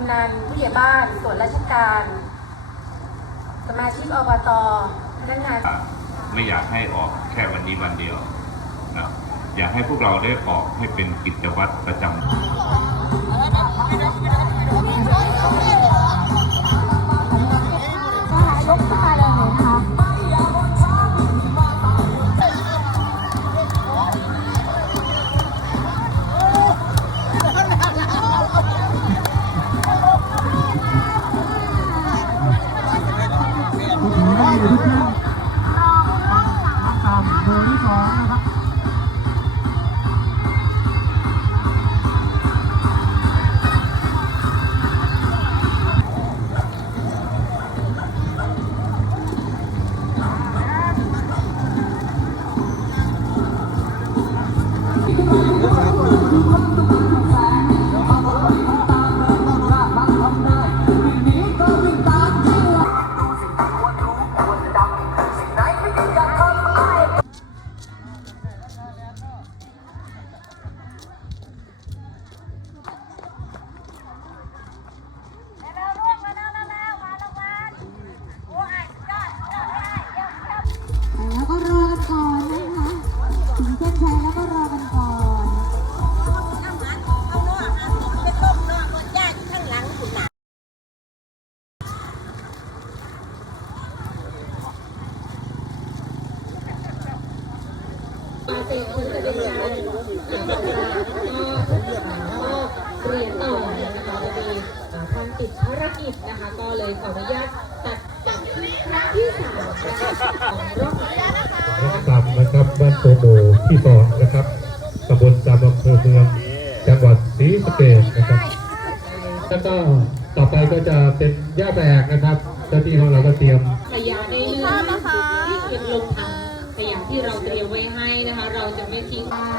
ำนันผู้ใหญ่บ้านส่วนราชการ สมาชิกอบตพนักงาน ไม่อยากให้ออกแค่วันนี้วันเดียวนะอยากให้พวกเราได้ออกให้เป็นกิจวัตรประจำ よかった。 เป็นคนจะเป็นการเรียนต่อนะคะพอดีท่านติดภารกิจนะคะ ก็เลยขออนุญาตตัดจากครั้งที่สามนะคะของรอบรักษานะครับบ้านโตโมที่สองนะครับตำบลจามอำเภอเมืองจังหวัดศรีสะเกษนะครับ แล้วก็ต่อไปก็จะเป็นย่าแบกนะครับเจ้าที่ของเราก็เตรียมขยะในเรือที่เก็บลงถัง ที่เราเตรียมไว้ให้นะคะ เราจะไม่ทิ้งค่ะ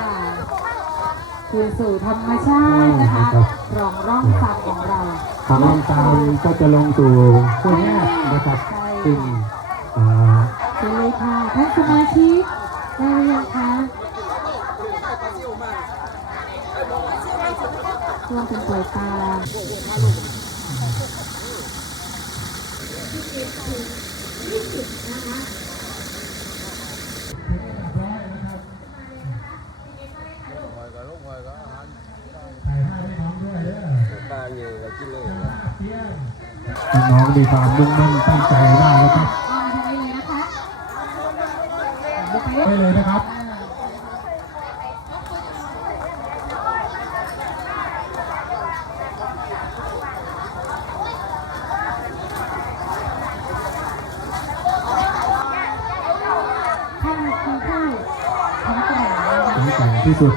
คืนสู่ธรรมชาตินะคะรองร่องฝั่งของเราของลำตาลก็จะลงสู่ห้วยแยกนะครับซึ่งอ่าเชิญเลยค่ะท่านสมาชิกได้หรือยังคะร่วมกันปล่อยปลา น้องๆมีความมุ่งมั่นตั้งใจมากนะครับเอามาทางนี้เลยนะคะยกไปไปเลยนะครับท่านคือผู้ทำกระดาษถึงแต่งที่สุด